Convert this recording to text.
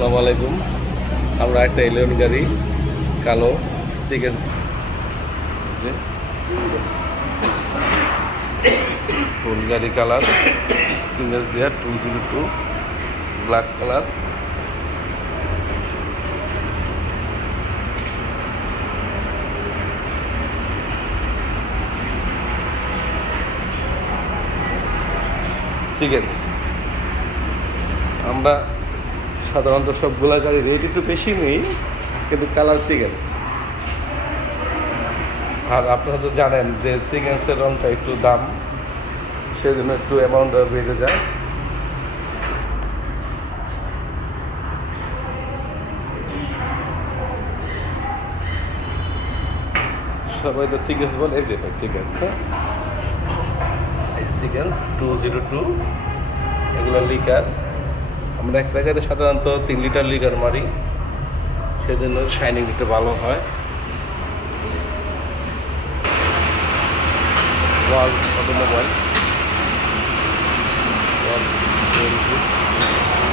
আসসালামু আলাইকুম। আমরা একটা এলিয়ন গাড়ি কালো চিকেন ফুল গাড়ি কালার সিঙ্গেস দেওয়া 202 ব্ল্যাক কালার। চিকেন্স আমরা সাধারণত সবগুলা গাড়ি রেট একটু বেশি নেই, কিন্তু কালার চিকেন্স। আর আপনারা তো জানেন যে চিকেন্সের রঙটা একটু দাম, সেজন্য একটু অ্যামাউন্ট বেড়ে যায়। সবাই তো চিকেন্স বলে, এই যে চিকেন্স, হ্যাঁ এই যে চিকেন্স 202। এগুলো লিকার, আমরা এক জায়গাতে সাধারণত 3 লিটার লিকার মারি, সেজন্য শাইনিং একটু ভালো হয়। ওয়াল অটোমোবাইল।